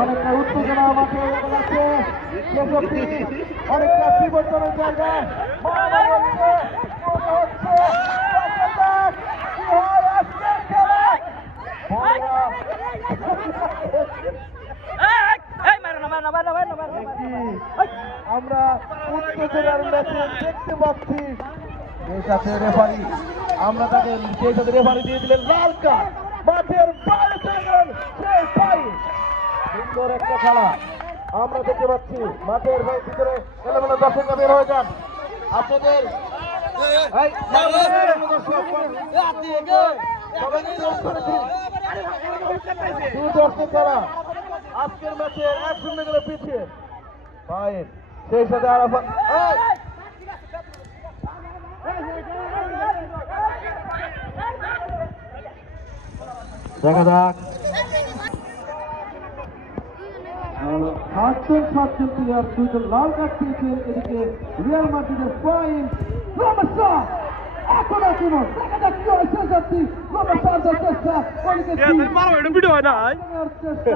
অনেকটা উত্তেজনা মাঠে যাচ্ছে, অনেকটা বিবর্তনের জায়গায় আমরা উত্তেজনার ম্যাচে দেখতে পাচ্ছি সেই সাথে রেফারি, আমরা তাকে সেই সাথে রেফারি দিয়ে দিলেন লাল কার্ড, মাঠের বাইরে চলে গেলেন সেই পাই। সুন্দর একটা খেলা আমরা দেখতে পাচ্ছি, মাঠের ভিতরে এলোমেলো দর্শকরা বের হয়ে যান। আপনাদের সুদর্শন খেলা আজকের ম্যাচে 1-0 গেলে পিছিয়ে পায়ের সেই সাথে আরাফাত দেখা যাক সাতজন প্লেয়ার দুইজন লাল কার্ড পেয়েছেন। এদিকে রিয়াল মাদ্রিদের পয়েন্ট এখন আক্রমণ দেখা যাক কি হয় শেষ অব্দি চেষ্টা ভিডিও হয় না চেষ্টা